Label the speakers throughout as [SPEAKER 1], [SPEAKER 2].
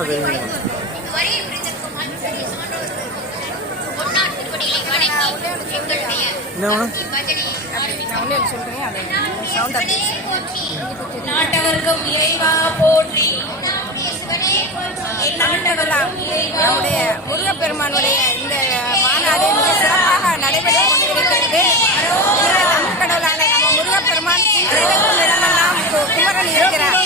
[SPEAKER 1] என்ன வேணும்? நாட்டவர்க்கும் இறைவா போற்றி. நம்முடைய
[SPEAKER 2] முருகப்பெருமானுடைய இந்த மாநாடு மிக சிறப்பாக நடைபெற்றுக் கொண்டிருக்கிறது.
[SPEAKER 1] எனவே தமிழ்
[SPEAKER 2] கடவுளான நம்ம முருகப்பெருமான் இடமெல்லாம் குமரன் இருக்கிறார்.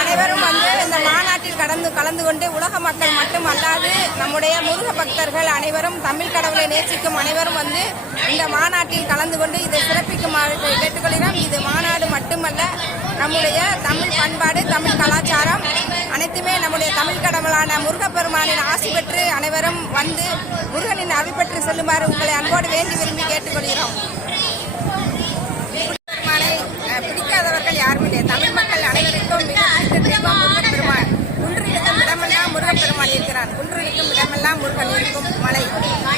[SPEAKER 2] அனைவரும் வந்து இந்த மாநாட்டில் கடந்து கலந்து கொண்டு உலக மக்கள் மட்டும் அல்லாது நம்முடைய முருக பக்தர்கள் அனைவரும் தமிழ் கடவுளை நேசிக்கும் அனைவரும் வந்து
[SPEAKER 1] இந்த
[SPEAKER 2] மாநாட்டில் கலந்து கொண்டு இதை சிறப்பிக்குமாறு கேட்டுக்கொள்கிறோம். இது மாநாடு மட்டுமல்ல
[SPEAKER 1] நம்முடைய தமிழ் பண்பாடு தமிழ் கலாச்சாரம்
[SPEAKER 2] அனைத்துமே நம்முடைய தமிழ் கடவுளான முருகப்பெருமானின் ஆசி பெற்று அனைவரும் வந்து
[SPEAKER 1] முருகனின்
[SPEAKER 2] அருள் பெற்று செல்லுமாறு உங்களை அன்போடு வேண்டி விரும்பி கேட்டுக்கொள்கிறோம். எல்லாம் முருகன் இருக்கும் மலை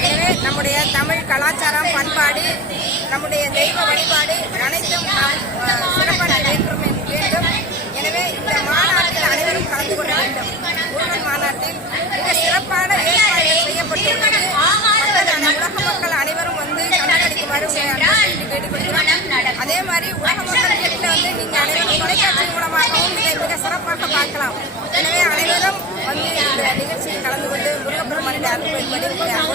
[SPEAKER 1] எனவே
[SPEAKER 2] நம்முடைய தமிழ் கலாச்சாரம் பண்பாடு நம்முடைய தெய்வ வழிபாடு அனைத்து 我。